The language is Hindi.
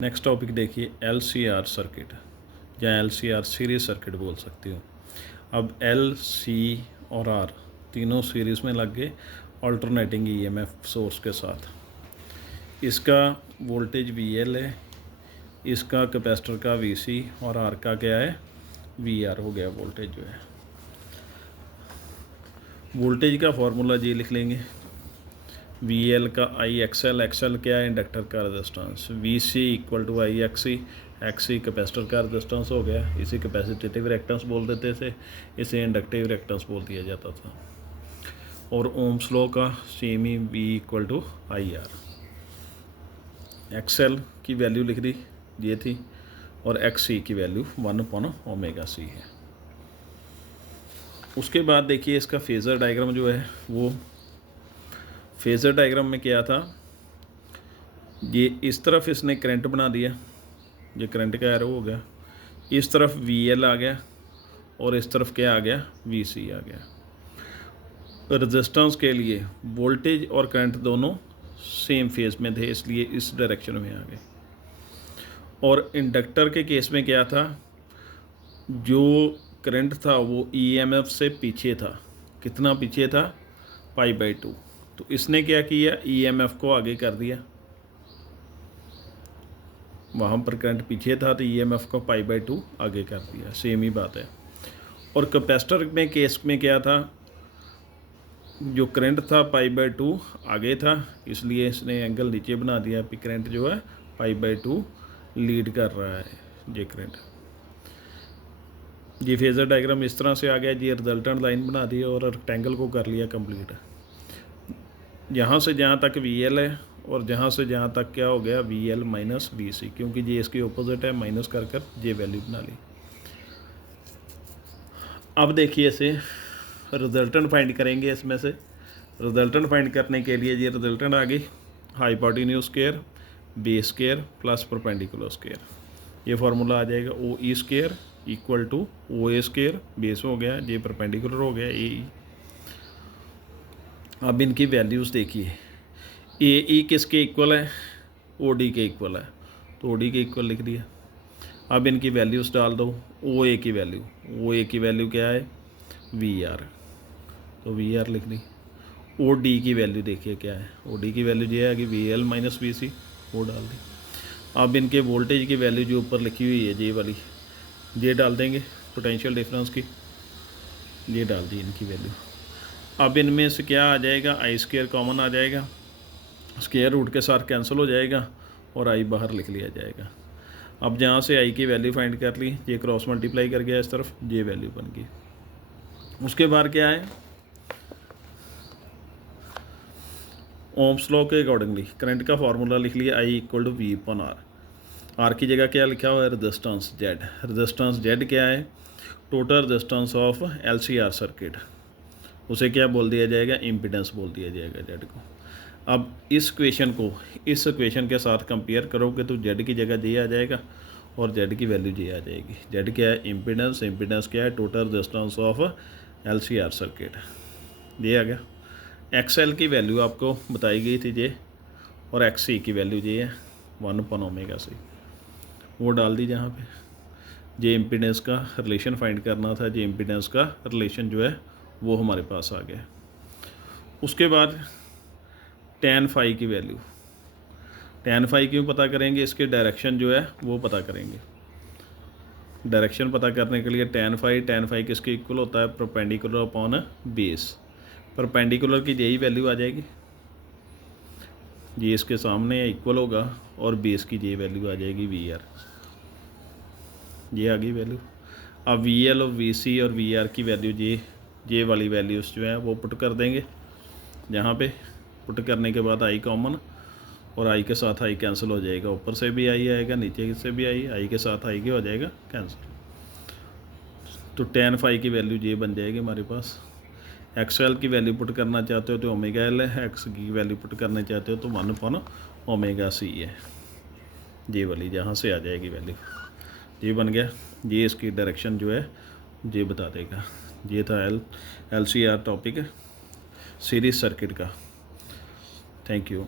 नेक्स्ट टॉपिक देखिए LCR सर्किट या LCR सीरीज सर्किट बोल सकते हो। अब L, C और R तीनों सीरीज़ में लग गए ऑल्टरनेटिंग EMF सोर्स के साथ। इसका वोल्टेज VL है, इसका कैपेसिटर का VC और R का क्या है VR हो गया वोल्टेज जो है। वोल्टेज का फॉर्मूला जी लिख लेंगे, VL का IXL, XL क्या है इंडक्टर का resistance, VC equal to IXC, XC capacitor का रेजिस्टेंस हो गया। इसे कैपेसिटेटिव रिएक्टेंस बोल देते थे, इसे इंडक्टिव रिएक्टेंस बोल दिया जाता था। और ओम्स लॉ का सेम ही V equal to IR। XL की वैल्यू लिख दी ये थी और XC की वैल्यू 1/ωc है। उसके बाद देखिए इसका फेज़र डायग्राम जो है वो फेज़र डायग्राम में क्या था, ये इस तरफ इसने करंट बना दिया, ये करंट का एरो हो गया, इस तरफ VL आ गया और इस तरफ क्या आ गया VC आ गया। रेजिस्टेंस के लिए वोल्टेज और करंट दोनों सेम फेज में थे इसलिए इस डायरेक्शन में आ गए। और इंडक्टर के केस में क्या था, जो करंट था वो EMF से पीछे था। कितना पीछे था, π/2। तो इसने क्या किया, EMF को आगे कर दिया। वहाँ पर करंट पीछे था तो EMF को π/2 आगे कर दिया, सेम ही बात है। और कैपेसिटर में केस में क्या था, जो करंट था π/2 आगे था इसलिए इसने एंगल नीचे बना दिया, कि करंट जो है π/2 लीड कर रहा है ये करंट। ये फेज़र डायग्राम इस तरह से आ गया, ये रिजल्टेंट लाइन बना दी और रेक्टेंगल को कर लिया कंप्लीट। यहाँ से जहाँ तक VL है और जहाँ से जहाँ तक क्या हो गया VL माइनस VC, क्योंकि ये इसके ऑपोजिट है, माइनस कर ये वैल्यू बना ली। अब देखिए इसे रिजल्टेंट फाइंड करेंगे। इसमें से रिजल्टेंट फाइंड करने के लिए ये रिजल्टेंट आ गई hypotenuse square base square plus perpendicular square. ये फार्मूला आ जाएगा OE square equal to OA square, base हो गया, ये परपेंडिकुलर हो गया AE। अब इनकी वैल्यूज़ देखिए, AE किसके इक्वल है, OD के इक्वल है, तो OD के इक्वल लिख दिया। अब इनकी वैल्यूज़ डाल दो, OA की वैल्यू क्या है VR, तो VR लिख दी। OD की वैल्यू देखिए क्या है, OD की वैल्यू ये है कि VL माइनस VC, वो डाल दी। अब इनके वोल्टेज की वैल्यू जो ऊपर लिखी हुई है ये वाली, ये डाल देंगे पोटेंशियल डिफरेंस की, ये डाल दी इनकी वैल्यू। अब इनमें से क्या आ जाएगा, I² कॉमन आ जाएगा, स्क्वायर रूट के साथ कैंसिल हो जाएगा और I बाहर लिख लिया जाएगा। अब जहाँ से I की वैल्यू फाइंड कर ली, ये क्रॉस मल्टीप्लाई कर गया इस तरफ, ये वैल्यू बन गई। उसके बाद क्या है, ओम्स लॉ के अकॉर्डिंगली करंट का फार्मूला लिख लिया I equal to V/R। R की जगह क्या लिखा हुआ है रेजिस्टेंस Z। रेजिस्टेंस Z क्या है, total resistance of LCR circuit, उसे क्या बोल दिया जाएगा, इम्पीडेंस बोल दिया जाएगा Z को। अब इस इक्वेशन के साथ कंपेयर करोगे तो Z की जगह ये आ जाएगा और Z की वैल्यू ये आ जाएगी। Z क्या है, इम्पीडेंस, इम्पीडेंस क्या है, total resistance of LCR circuit, ये आ गया। XL की वैल्यू आपको बताई गई थी ये, और XC की वैल्यू ये है 1/ωc, वो डाल दी जहाँ पे। ये इम्पीडेंस का रिलेशन फाइंड करना था, ये इम्पीडेंस का रिलेशन जो है वो हमारे पास आ गया। उसके बाद tan phi की वैल्यू, tan phi क्यों पता करेंगे, इसके डायरेक्शन जो है वो पता करेंगे। डायरेक्शन पता करने के लिए tan phi किसके इक्वल होता है, परपेंडिकुलर अपॉन बेस। परपेंडिकुलर की यही वैल्यू आ जाएगी, ये इसके सामने इक्वल होगा, और बेस की ये वैल्यू आ जाएगी VR, ये आ गई वैल्यू। अब VL और VC और VR की वैल्यू ये वाली वैल्यूज़ जो है वो पुट कर देंगे। यहाँ पे पुट करने के बाद I कॉमन, और I के साथ I कैंसिल हो जाएगा, ऊपर से भी I आएगा, नीचे से भी I के साथ I के हो जाएगा कैंसिल। तो tan phi की वैल्यू ये बन जाएगी हमारे पास। XL की वैल्यू पुट करना चाहते हो तो ωL है, X की वैल्यू पुट करना चाहते हो तो 1/ωc है, ये वाली जहाँ से आ जाएगी वैल्यू, ये बन गया। ये इसकी डायरेक्शन जो है ये बता देगा। ये था LCR टॉपिक सीरीज सर्किट का। Thank you.